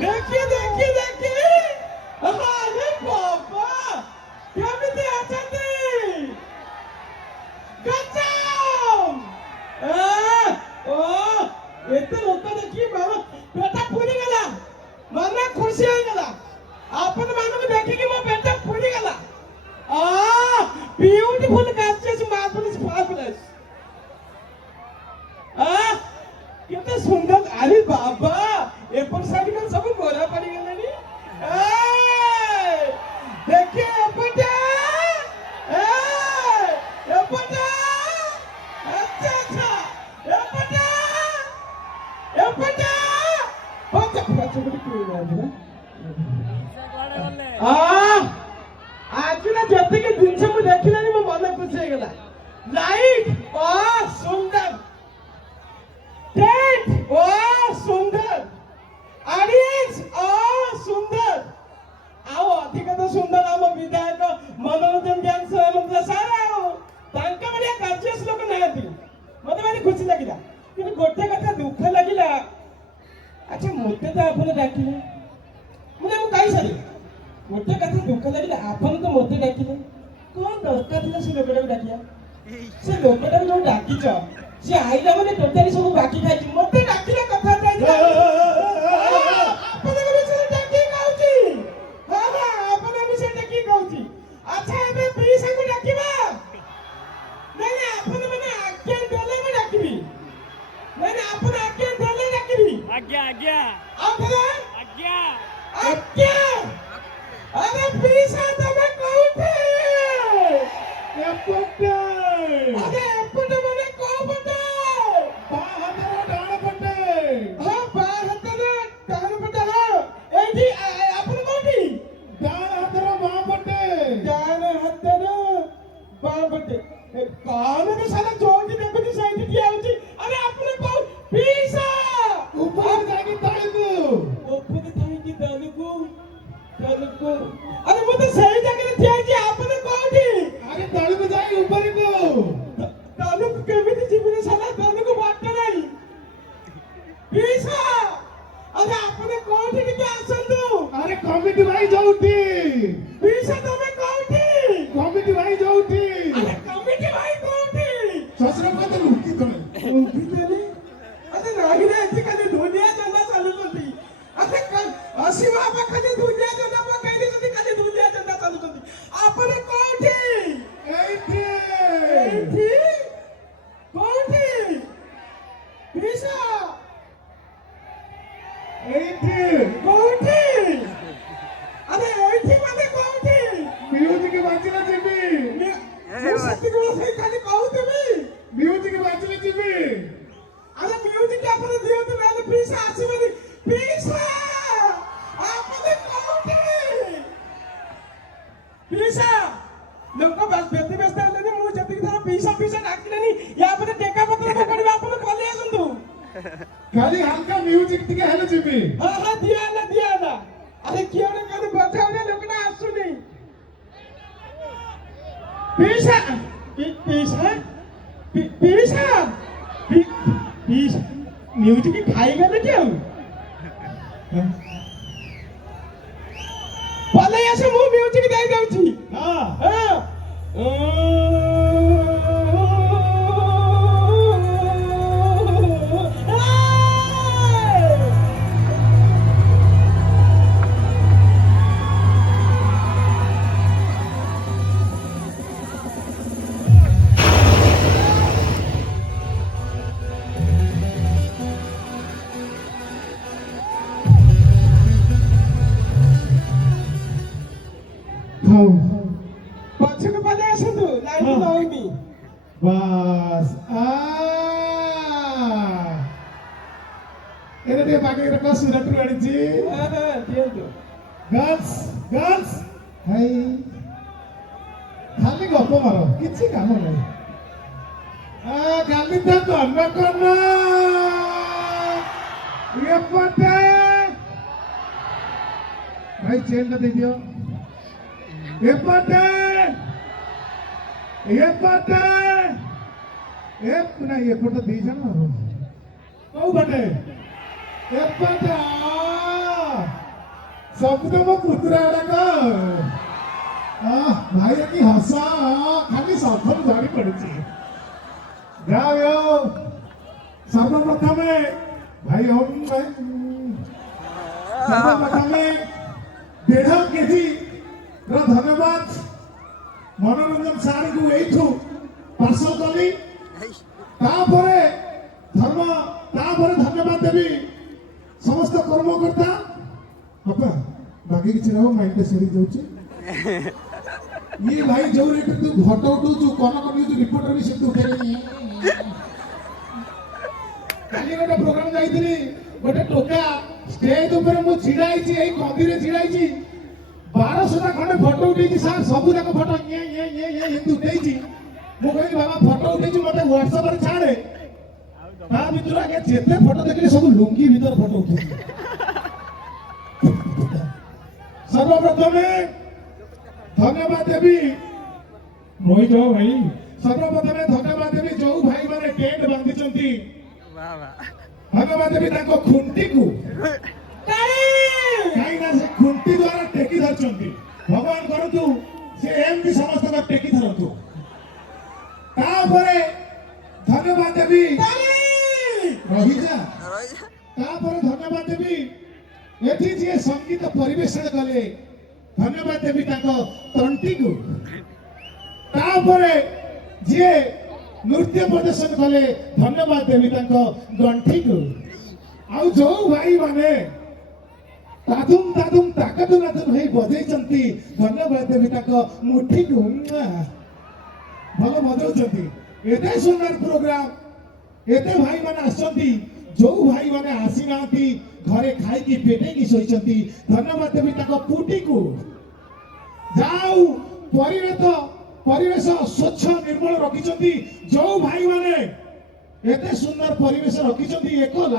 देखिए देखिए देखिए अरे बाबा केमिति अछंती गजब ओ एते लोक देखि बाबा पेटा फुली गला मन खुशी हो गला आपन मानक देखि कि मो पेटा फुली गला ब्यूटीफुल गॉर्जियस मार्वेलस फैबुलस केते सुंदर अरे बाबा एपर साइड का सब गोरा पड़ी गलेनी देखिए एपटा एपटा अच्छा अच्छा एपटा एपटा पचा पचा बड़ी क्यों ना आज ना जति के दिन से मु देखिलानी मो मन खुश हो गेला लाइट सुंदर टेट सुंदर ऑडियंस सुंदर आओ अधिक तो सुंदर आम विधायक मनोरंजन ड्यान्स मंत्र सारा तांका बढिया कार्यस लोक नाहंती मते भारी खुशी लागिला किंतु गोटे कथा दुख लागिला अच्छा मते तो आपण डाकिले मुने मु काई सारी गोटे कथा दुख लागिला आपण तो मते डाकिले कोन दरकार थिला से लोकटा डाकिया से लोकटा जो डाकिछ से आइला माने टोटली सब बाकी खाइ मते डाकिले कथा जाइला आपण विषय डाकी कहउची हां आपण विषय डाकी कहउची अच्छा एबे पीसा को डाकिबा नहीं आपण माने आज्ञा देले में डाकिबी नहीं आपण आज्ञा देले डाकिबी आज्ञा आज्ञा आज्ञा आज्ञा आज्ञा अरे पीसा तबे कहउथे एपटे अरे एपटे माने को बटे बा हाथ डाण पटे हां बा हाथ डाण पटे हां एठी आपण कोठी डाण हाथ बा पटे डाण हाथ बा पटे कान में साला जोड़ी देखो साइड किया होची अरे आपण को पीसा ऊपर जाके तालुकू अरे वो तो सही जगह ठिया छी आपण कोठी अरे तालुकू जाई ऊपर को तालुकू केमिति जीवन साला तालुकू बात नाही पीसा अरे आपण कोठी के आसंदो अरे कमिटी भाई जाउठी पीसा तमे कोठी कमिटी भाई जाउठी अरे कमिटी भाई कोठी ससुर को तो लुकी तमे अरे नाही रे आजकाल दुनिया चंदा चालू होती अरे असी बाबा खाली दुनिया चंदा पकाइली सदी खाली दुनिया चंदा चालू होती आपण कोठी एठी एठी कोठी पीसा एठी कोठी अरे एठी माने कोठी म्यूजिक बाजिला जीबी मु सती को से खाली कहू तुमी म्यूजिक बाजिला जीबी अरे म्यूजिक आपण दियो तो नाले पीसा आसीबनी पीसा आपण कोठी पीसा लोक बस बेती व्यस्त आले मु जति थरा पीसा पीसा डाकिलेनी या पते टेका पत्र को पड़िबा आपण पले आसंतु खाली हल्का म्यूजिक टिके हेले जीबी हां दिया ना अरे कियोने कने बजावने लोकना आसुनी पीसा पीसा पीसा पीसा म्यूजिक खाई गले क्या पले ऐसे मु म्यूजिक दे दउची हां पछक पदे आसतु लाइट नउनी बस एने दे बाकी रखो सुरट रडजी दियो तो गर्ल्स हाय खाली गप मारो किछि काम नाही खाली तो कन ये पटे भाई चेन दे दियो एपटे ना एपटे दी जन कौ बटे एपटे सब तो मो पुतरा गुड़ाक भाई की हस खाली सफल धरी पड़ी जाओ सर्वप्रथम भाई हम सर्वप्रथम 1.5 केजी धन्यवाद मनोरंजन सार को यू पार्सल कली धन्यवाद देवी समस्त कर्मकर्ता बापा बाकी किसी रहो माइंड सरी जाऊँ ये भाई जो रेट तू फोटो उठू कौन कौन जो रिपोर्टर भी सेमती उठेनी काली गोटे प्रोग्राम जाइली गोटे टोका स्टेज ऊपर मु छिड़ा आइछि एई कंदी रे छिड़ा आइछि 1200 खंडे फोटो उठेछि सर सब जाक फोटो ये हिंदू उठेछि मु कहि बाबा फोटो उठेछि मते व्हाट्सएप रे छाड़े ता भितर आगे जेते फोटो देखले सब लुंगी भीतर फोटो उठेछि सर्वप्रथम धन्यवाद देवी मोहि जो भाई सर्वप्रथम धन्यवाद देवी जो भाई माने टेंट बांधिचंती धन्यवाद देवी ताको खुंटी को काई ना से खुंटी द्वारा टेकी धरचंती भगवान करतु से एमपी समस्त का टेकी धरतु तापरे धन्यवाद देवी रही जा तापरे धन्यवाद देवी एठी जे संगीत परिवेषण कले धन्यवाद देवी ताको तंटी को तापरे जे नृत्य प्रदर्शन कले धन्यवाद देवी ताको गंठी को आउ जो भाई माने तादुम तादुम ताकत नादुम हे बजेचंती धन्यवाद देवी ताको मुठी को भलो बजाउचंती एते सुंदर प्रोग्राम एते भाई माने आछंती जो भाई माने आसी नांती घरे खाई की पेटे की सोइचंती धन्यवाद देवी ताको पुटी को जाऊ परिवेश स्वच्छ निर्मल रखिचंती जो भाई माने एते सुंदर परिवेश रखिचंती 1 लाख